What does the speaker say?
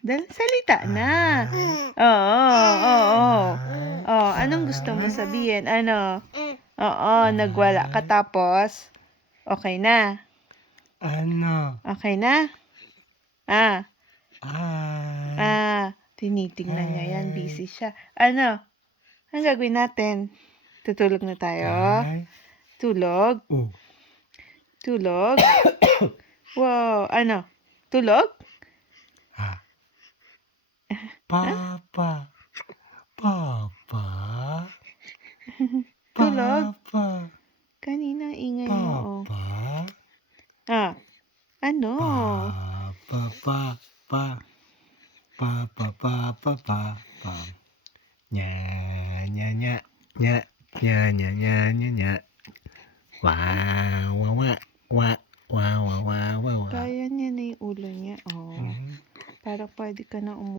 Dahil salita na. Oo, oo. Oh, anong gusto mo sabihin? Ano? Oo, nagwala ka tapos? Okay na? Ano? Okay na? Ah, Ay. tinitingnan niya yan. Busy siya. Ano? Anong gagawin natin? Tutulog na tayo? Ay. Tulog? Oh. Tulog? Wow, ano? Tulog? Ha. Papa. Papa. Tulog? Papa. Kanina ingay mo, oh. Papa. Ano? Pa. Pa. Nya nya nya nya nya nya nya nya nya. Wow wow wow wow wow wow wow wow. Kaya niya na yung ulo niya, oh. Parang pwede ka na